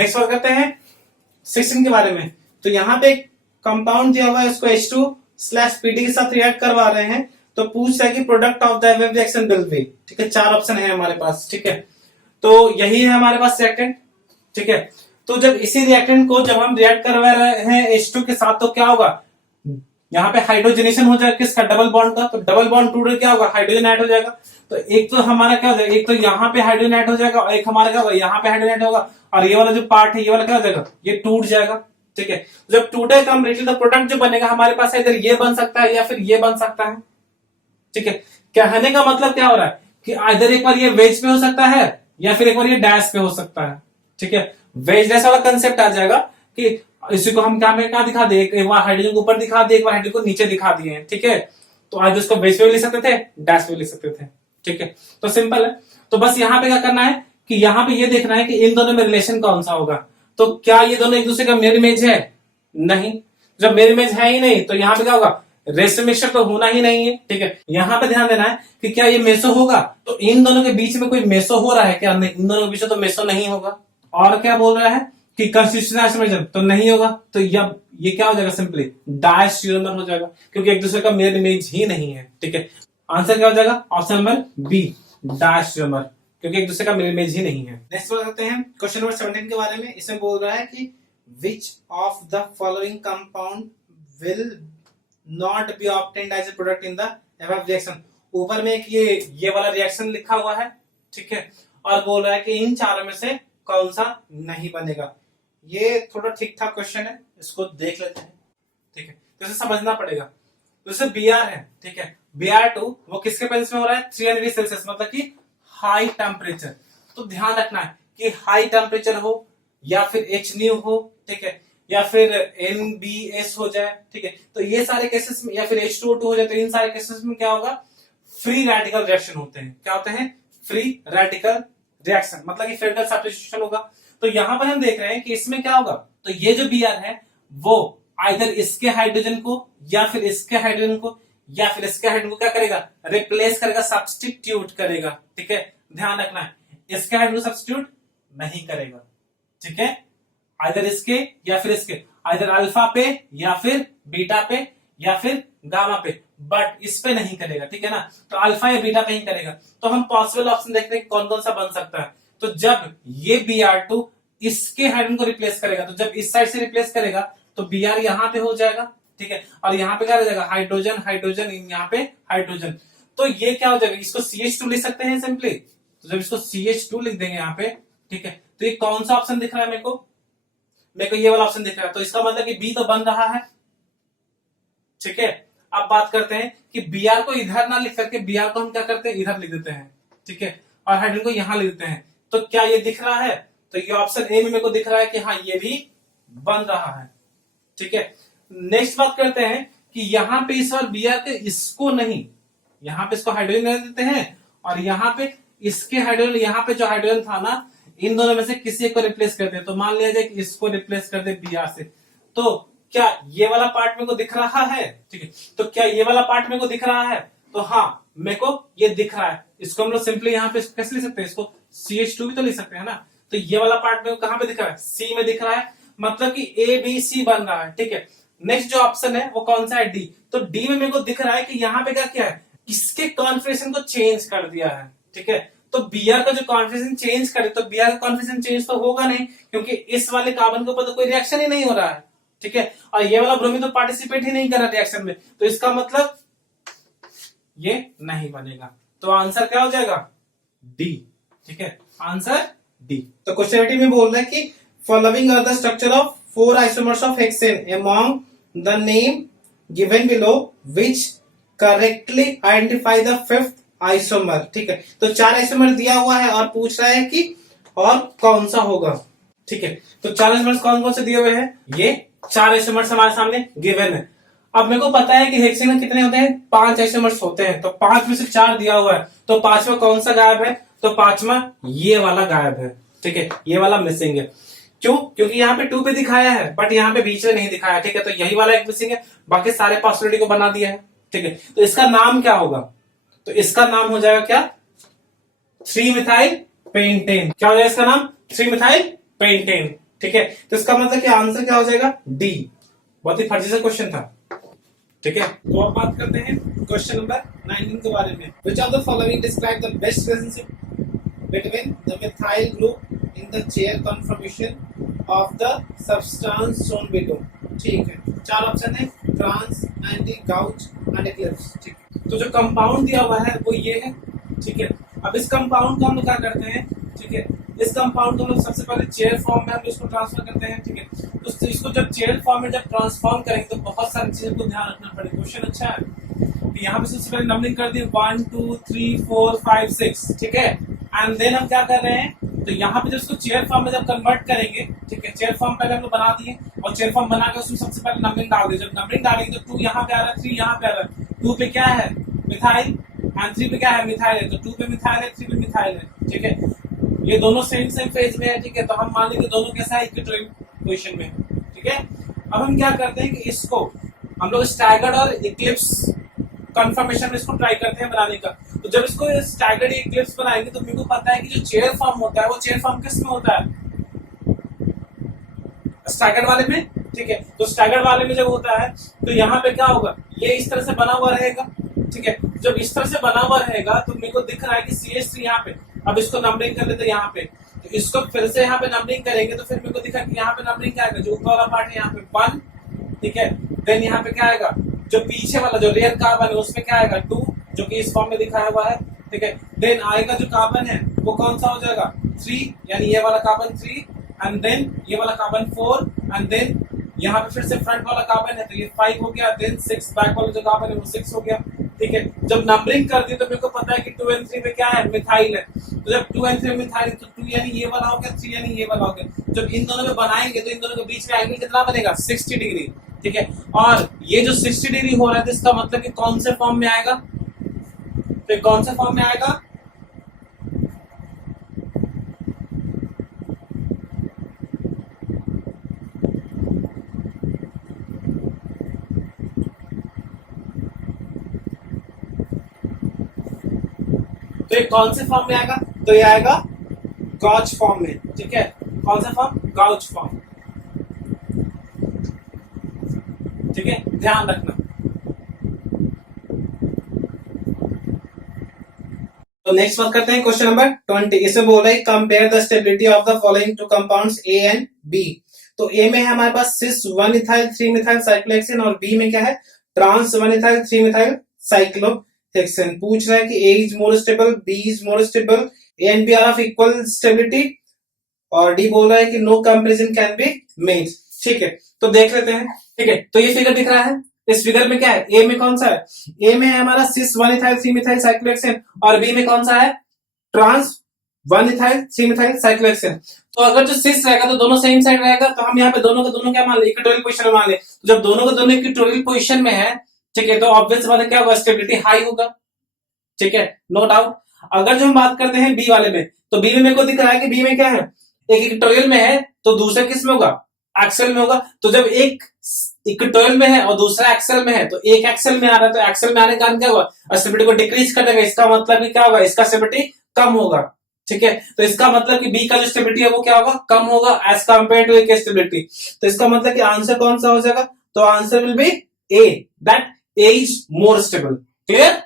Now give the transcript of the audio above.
Next बात करते हैं 16 के बारे में। तो यहाँ पे कंपाउंड दिया हुआ है, उसको H2/PD के साथ रिएक्ट करवा रहे हैं। तो पूछ रहा है कि product of the wave reaction will be, ठीक है। 4 ऑप्शन है हमारे पास, ठीक है। तो यही है हमारे पास रिएक्टेंट, ठीक है। तो जब इसी रिएक्टेंट को जब हम रिएक्ट करवा रहे हैं H2 के साथ, तो क्या होगा, यहाँ पे हाइड्रोजनेशन हो जाएगा किसका, डबल बॉन्ड का। तो डबल बॉन्ड टूट क्या होगा, हाइड्रोजन ऐड हो जाएगा। तो एक तो हमारा क्या हो जाएगा, एक तो यहाँ पे हाइड्रोजन ऐड हो जाएगा और एक हमारा क्या होगा, यहाँ पे हाइड्रोजन ऐड होगा, और ये वाला जो पार्ट है ये वाला क्या हो जाएगा, ये टूट जाएगा, ठीक है। जब टूटे कंप्लीटली तो प्रोडक्ट जो बनेगा हमारे पास इधर ये बन सकता है या फिर ये बन सकता है, ठीक है। कहने का मतलब क्या हो रहा है कि इधर एक बार ये वेज पे हो सकता है या फिर एक बार ये डैश पे हो सकता है, ठीक है। वेज डैश वाला कंसेप्ट आ जाएगा कि इसी को हम क्या दिखा दे, एक बार हाइड्रोजन को ऊपर दिखा दे, एक बार हाइड्रोजन को नीचे दिखा दिए, ठीक है। तो आज उसको वेज पे भी लिख सकते थे, डैश पे भी लिख सकते थे, ठीक है। तो सिंपल है। तो बस यहाँ पे क्या करना है कि यहाँ पे ये देखना है कि इन दोनों में रिलेशन कौन सा होगा। तो क्या ये दोनों एक दूसरे का मिरर इमेज है, नहीं। जब मिरर इमेज है ही नहीं तो यहाँ पे क्या होगा, रेशो मिक्सचर तो होना ही नहीं है, ठीक है। यहाँ पे ध्यान देना है कि क्या ये मेसो होगा, तो इन दोनों के बीच में कोई मेसो हो रहा है क्या, नहीं, इन दोनों के बीच में तो मेसो नहीं होगा। और क्या बोल रहा है कि कंस्टिट्यूशनल आइसोमरिज्म तो नहीं होगा, तो ये क्या हो जाएगा, सिंपली डायस्टेरियोमर हो जाएगा, क्योंकि एक दूसरे का मिरर इमेज ही नहीं है, ठीक है। आंसर क्या हो जाएगा, ऑप्शन नंबर बी, डायस्टेरियोमर, क्योंकि एक दूसरे का मिरर इमेज ही नहीं है। नेक्स्ट बात करते हैं क्वेश्चन नंबर 17 के बारे में। इसमें बोल रहा है कि which of the following compound will not be obtained as a product in the above reaction. ऊपर में एक ये वाला रिएक्शन लिखा हुआ है, ठीक है, और बोल रहा है कि इन चारों में से कौन सा नहीं बनेगा। ये थोड़ा ठीक ठाक क्वेश्चन है, इसको देख लेते हैं, ठीक है। तो इसे समझना पड़ेगा। तो जैसे Br है, ठीक है, Br2 वो किसके प्रेजेंस में हो रहा है, 300 डिग्री सेल्सियस, मतलब कि हाई टेम्परेचर। तो ध्यान रखना है कि हाई टेम्परेचर हो या फिर HNu हो, ठीक है, या फिर NBS हो जाए, ठीक है। तो ये सारे केसेस में, या फिर H2O2 हो जाए, तो इन सारे केसेस में क्या होगा, फ्री रेडिकल रिएक्शन होते हैं। क्या होते हैं, फ्री रेडिकल रिएक्शन, मतलब कि फेवरेबल सब्स्टिट्यूशन होगा। तो यहां पर हम देख रहे हैं कि इसमें क्या होगा, तो ये जो Br है वो आइदर इसके हाइड्रोजन को या फिर इसके हाइड्रोजन को या फिर इसके हाइड्रोजन को क्या करेगा, रिप्लेस करेगा, सब्स्टिट्यूट करेगा, ठीक है। ध्यान रखना है, इसके हाइड्रोजन सब्स्टिट्यूट नहीं करेगा, ठीक है। आइदर इसके या फिर इसके, आइदर अल्फा पे या फिर बीटा पे या फिर गामा पे, बट इस पे नहीं करेगा, ठीक है ना। तो अल्फा या बीटा पे ही करेगा। तो हम पॉसिबल ऑप्शन देखते हैं कौन कौन सा बन सकता है। तो जब ये Br2 इसके हाइड्रोजन को रिप्लेस करेगा, तो जब इस साइड से रिप्लेस करेगा तो Br यहां पे हो जाएगा, ठीक है, और यहाँ पे क्या रह जाएगा, हाइड्रोजन हाइड्रोजन, यहाँ पे हाइड्रोजन। तो ये क्या हो जाएगा, इसको CH2 लिख सकते हैं सिंपली। तो जब इसको CH2 लिख देंगे यहाँ पे, ठीक है, तो ये कौन सा ऑप्शन दिख रहा है मेरे को ये वाला ऑप्शन दिख रहा है। तो इसका मतलब कि बी तो बन रहा है, ठीक है। अब बात करते हैं कि Br को इधर ना लिख करके Br को हम क्या करते हैं, इधर लिख देते हैं, ठीक है, और हाइड्रोजन को यहां लिख देते हैं। तो क्या ये दिख रहा है, तो ये ऑप्शन ए में मेरे को दिख रहा है कि हाँ ये भी बन रहा है, ठीक है। नेक्स्ट बात करते हैं कि यहां पे इस बार Br के इसको नहीं, यहां पे इसको हाइड्रोजन दे देते हैं, और यहां पे इसके हाइड्रोजन, यहां पे जो हाइड्रोजन था ना, इन दोनों में से किसी एक को रिप्लेस करते हैं। तो मान लिया जाए कि इसको रिप्लेस कर दे Br से, तो क्या ये वाला पार्ट मेरे को दिख रहा है, ठीक है। तो क्या ये वाला पार्ट मेरे को दिख रहा है, तो हाँ मेरे को ये दिख रहा है। इसको हम लोग सिंपली यहाँ पे कैसे लिख सकते हैं, इसको CH2 भी तो लिख सकते हैं ना। तो ये वाला पार्ट मेरे को कहां पे दिख रहा है, C में दिख रहा है, मतलब कि ABC बन रहा है, ठीक है। नेक्स्ट जो ऑप्शन है वो कौन सा है, D। तो D में मेरे को दिख रहा है कि यहाँ पे क्या किया है, इसके कॉन्फिगरेशन को चेंज कर दिया है, ठीक है। तो Br का जो कॉन्फिगरेशन चेंज करे, तो Br का कॉन्फिगरेशन चेंज तो होगा नहीं, क्योंकि इस वाले कार्बन के ऊपर तो कोई रिएक्शन ही नहीं हो रहा है, ठीक है। और ये वाला ब्रोमीन तो पार्टिसिपेट ही नहीं कर रहा रिएक्शन में, तो इसका मतलब ये नहीं बनेगा। तो आंसर क्या हो जाएगा, डी, ठीक है, आंसर डी। तो क्वेश्चन 18 में बोल रहा है कि following are the structure of 4 isomers of hexane among the name given below which correctly identify the 5th isomer, ठीक है। तो 4 आइसोमर दिया हुआ है और पूछ रहा है कि और कौन सा होगा, ठीक है। तो 4 आइसोमर्स कौन कौन से दिए हुए हैं, ये 4 आइसोमर्स हमारे सामने गिवन है। अब मेरे को पता है कि हेक्सेन में कितने होते हैं, 5 आइसोमर्स होते हैं। तो 5 में से 4 दिया हुआ है, तो 5वां कौन सा गायब है, तो 5वां ये वाला गायब है, ठीक है, ये वाला मिसिंग है। क्यों, क्योंकि यहाँ पे 2 पे दिखाया है बट यहाँ पे बीच में नहीं दिखाया, ठीक है। तो यही वाला एक मिसिंग है, बाकी सारे पॉसिबिलिटी को बना दिया है, ठीक है। तो इसका नाम क्या होगा, तो इसका नाम हो जाएगा क्या, 3 मिथाइल पेंटेन। क्या हो जाएगा इसका नाम, 3 मिथाइल पेंटेन, ठीक है, तो इसका मतलब कि आंसर क्या हो जाएगा, डी। बहुत ही फर्जी सा क्वेश्चन था। ठीक है, तो अब बात करते हैं क्वेश्चन नंबर 19 के बारे में। Which of the following describe the best relationship between the methyl group in the chair conformation of the substance shown below. ठीक है, चार ऑप्शन है, trans, anti, gauche and eclipse. ठीक है, तो जो कंपाउंड दिया हुआ है वो ये है। ठीक है, अब इस कंपाउंड को हम लोग क्या करते हैं, ठीक है, इस कंपाउंड को हम लोग सबसे पहले चेयर फॉर्म में हम इसको ट्रांसफर करते हैं। ठीक है, तो इसको जब चेयर फॉर्म में जब ट्रांसफॉर्म करेंगे तो बहुत सारी चीजों को ध्यान रखना पड़ेगा। क्वेश्चन अच्छा है कि यहाँ पे सबसे पहले नंबरिंग कर दी 1 2 3 4 5 6। ठीक है, एंड देन हम क्या कर रहे हैं, तो यहाँ पे जब इसको चेयर फॉर्म में जब कन्वर्ट करेंगे, ठीक है, चेयर फॉर्म पहले हम लोग बना दिए और चेयर फॉर्म बना के उसमें सबसे पहले नंबरिंग डाल दिए। जब नंबरिंग डालेंगे तो 2 यहाँ पे आ रहा है, 3 यहाँ पे आ रहा है, 2 पे क्या है, मिथाइल, एंड 3 पे क्या है, मिथाइल है, तो 2 पे मिथाइल है, 3 पे मिथाइल है। ठीक है, ये दोनों सेम फेज में है। ठीक है, तो हम मान लेंगे दोनों कैसा है, इक्विटोरियल पोजीशन में है। ठीक है, अब हम क्या करते हैं कि इसको हम लोग स्टैगर्ड और इक्लिप्स कंफर्मेशन में इसको ट्राई करते हैं बनाने का। तो जब इसको स्टैगर्ड इक्लिप्स बनाएंगे तो मेरे को पता है कि जो चेयर फॉर्म होता है वो चेयर फॉर्म किस में होता है, स्टैगर्ड वाले में। ठीक है, तो स्टैगर्ड वाले में जब होता है तो यहाँ पे क्या होगा, ये इस तरह से बना हुआ रहेगा। ठीक है, जब इस तरह से बना हुआ रहेगा तो मेरे को दिख रहा है कि CH3 यहाँ पे, अब इसको नंबरिंग कर लेते हैं यहाँ पे, तो इसको फिर से यहाँ पे नंबरिंग करेंगे तो फिर मेरे को दिखा कि यहाँ पे नंबरिंग क्या आएगा, जो ऊपर वाला पार्ट है यहाँ पे 1। ठीक है, देन यहाँ पे क्या आएगा, जो पीछे वाला जो रेयर कार्बन है उसमें क्या आएगा 2, जो कि इस फॉर्म में दिखाया हुआ है। ठीक है, देन आएगा जो कार्बन है वो कौन सा हो जाएगा, 3, यानी ये वाला कार्बन 3, एंड देन ये वाला कार्बन 4, एंड देन यहाँ पे फिर से फ्रंट वाला कार्बन है तो ये 5 हो गया, देन 6 बैक वाला जो कार्बन है वो 6 हो गया। ठीक है, जब नंबरिंग कर दी तो मेरे को पता है कि 2 और 3 में क्या है, मिथाइल है, तो जब 2 और 3 में मिथाइल तो 2 यानी ये वाला हो गया, 3 यानी ये वाला हो गया। जब इन दोनों में बनाएंगे तो इन दोनों के बीच में एंगल कितना बनेगा, 60 डिग्री। ठीक है, और ये जो 60 डिग्री हो रहा है तो इसका मतलब कि कौन से फॉर्म में आएगा, तो कौन से फॉर्म में आएगा, तो ये कौन से फॉर्म में आएगा, तो ये आएगा गॉच फॉर्म में। ठीक है, कौन सा फॉर्म, गॉच फॉर्म। ठीक है, ध्यान रखना। तो नेक्स्ट बात करते हैं क्वेश्चन नंबर 20। इसमें बोल रहा है compare the stability of the following two compounds A and B. तो ए में है हमारे पास सिस 1 इथाइल 3 मिथाइल साइक्लोहेक्सेन और बी में क्या है, ट्रांस 1 इथाइल 3 मिथाइल साइक्लोहेक्सेन। पूछ रहा है कि A is more stable, B is more stable, A and B are of equal stability, और डी बोल रहा है कि no comparison can be made. ठीक है, तो देख लेते हैं। ठीक है, तो ये फिगर दिख रहा है, इस फिगर में क्या है, ए में कौन सा है, ए में है हमारा सिस 1 इथाइल 3 मिथाइल साइक्लोहेक्सेन और बी में कौन सा है, ट्रांस 1 इथाइल 3 मिथाइल साइक्लोहेक्सेन। तो अगर जो सिस रहेगा तो दोनों सेम साइड रहेगा, तो हम यहाँ पे दोनों का दोनों क्या मान ले, इक्विटोरियल पोजीशन में मान ले। तो जब दोनों का दोनों इक्विटोरियल पोजीशन में है, ठीक है, तो ऑब्वियस बात है क्या होगा, स्टेबिलिटी हाई होगा। ठीक है, नो डाउट। अगर जो हम बात करते हैं बी वाले में, तो बी में मेरे को दिख रहा है कि बी में क्या है, एक इक्विटोरियल में है तो दूसरा किस में होगा, एक्सेल में होगा। तो जब एक इक्विटोरियल में है और दूसरा एक्सेल में है, तो एक एक्सेल में आ रहा है तो एक्सेल में आने का कारण क्या होगा, स्टेबिलिटी को डिक्रीज कर देगा। इसका मतलब क्या होगा, इसका स्टेबिलिटी कम होगा। ठीक है, तो इसका मतलब कि बी का जो स्टेबिलिटी है वो क्या होगा, कम होगा एज कंपेयर टू ए की स्टेबिलिटी। तो इसका मतलब कि आंसर कौन सा हो जाएगा, तो answer will be A, that A is more stable. Clear.